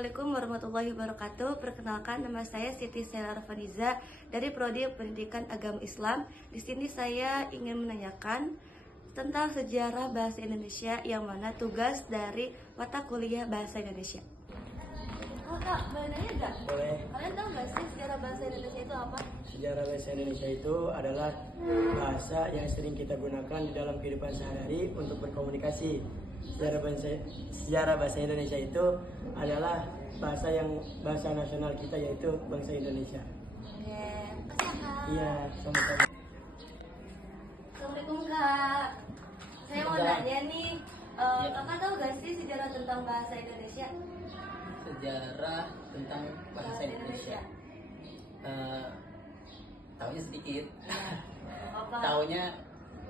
Assalamualaikum warahmatullahi wabarakatuh. Perkenalkan, nama saya Siti Sela Arfaniza dari Prodi Pendidikan Agama Islam. Di sini saya ingin menanyakan tentang sejarah bahasa Indonesia, yang mana tugas dari mata kuliah bahasa Indonesia. Kak, boleh nanya nggak? Boleh. Kalian tahu nggak sih sejarah bahasa Indonesia itu apa? Sejarah bahasa Indonesia itu adalah bahasa yang sering kita gunakan di dalam kehidupan sehari-hari untuk berkomunikasi. Sejarah bahasa Indonesia itu adalah bahasa nasional kita, yaitu bangsa Indonesia. Oke, makasih Kak. Iya, sama-sama. Assalamualaikum Kak. Saya mau nanya nih, Kakak tahu gak sih sejarah tentang bahasa Indonesia? Sejarah tentang bahasa Indonesia. Taunya sedikit. Apa? Taunya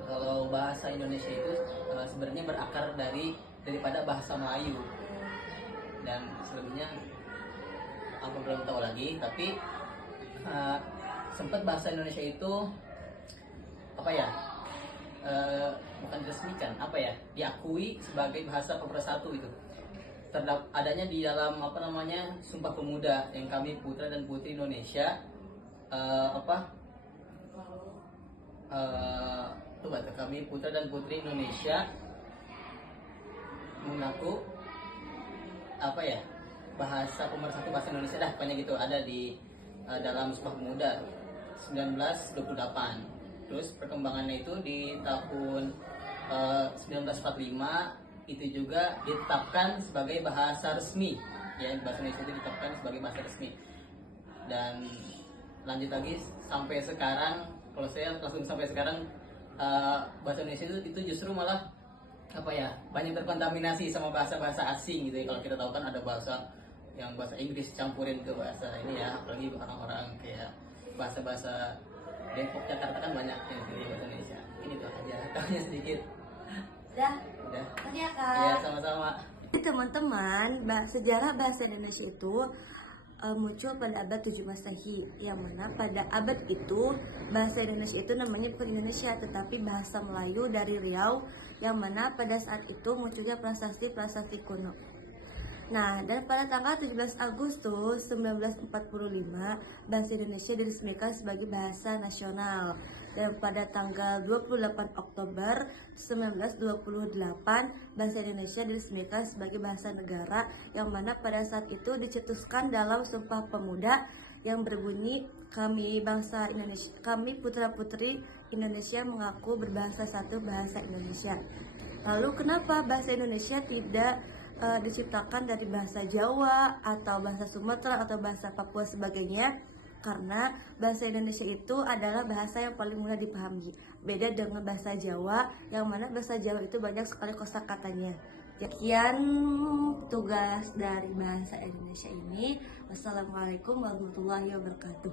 kalau bahasa Indonesia itu sebenarnya berakar daripada bahasa Melayu, dan selebihnya aku belum tahu lagi. Tapi sempat bahasa Indonesia itu bukan diresmikan, diakui sebagai bahasa pemersatu itu. Adanya di dalam Sumpah Pemuda yang kami putra dan putri Indonesia kami putra dan putri Indonesia mengaku bahasa pemersatu bahasa Indonesia, pokoknya gitu, ada di dalam Sumpah Pemuda 1928. Terus perkembangannya itu di tahun 1945 itu juga ditetapkan sebagai bahasa resmi, ya, bahasa Indonesia itu ditetapkan sebagai bahasa resmi. Dan lanjut lagi sampai sekarang, kalau saya langsung sampai sekarang, bahasa Indonesia itu justru malah banyak terkontaminasi sama bahasa-bahasa asing gitu ya. Kalau kita tahu kan ada bahasa Inggris campurin ke bahasa ini ya, apalagi orang-orang kayak bahasa Depok, Jakarta kan banyak yang di bahasa Indonesia. Ini tuh aja, tahunya sedikit. Udah? Udah. Makasih ya Kak. Iya, sama-sama. Jadi teman-teman, sejarah bahasa Indonesia itu muncul pada abad 7 Masehi, yang mana pada abad itu bahasa Indonesia itu namanya bukan Indonesia tetapi bahasa Melayu dari Riau, yang mana pada saat itu munculnya prasasti kuno. Nah, dan pada tanggal 17 Agustus 1945 bahasa Indonesia diresmikan sebagai bahasa nasional. Dan pada tanggal 28 Oktober 1928 bahasa Indonesia diresmikan sebagai bahasa negara, yang mana pada saat itu dicetuskan dalam Sumpah Pemuda yang berbunyi, kami bangsa Indonesia, kami putra-putri Indonesia mengaku berbahasa satu, bahasa Indonesia. Lalu kenapa bahasa Indonesia tidak diciptakan dari bahasa Jawa atau bahasa Sumatera atau bahasa Papua sebagainya? Karena bahasa Indonesia itu adalah bahasa yang paling mudah dipahami, beda dengan bahasa Jawa, yang mana bahasa Jawa itu banyak sekali kosakatanya. Sekian tugas dari bahasa Indonesia ini. Wassalamualaikum warahmatullahi wabarakatuh.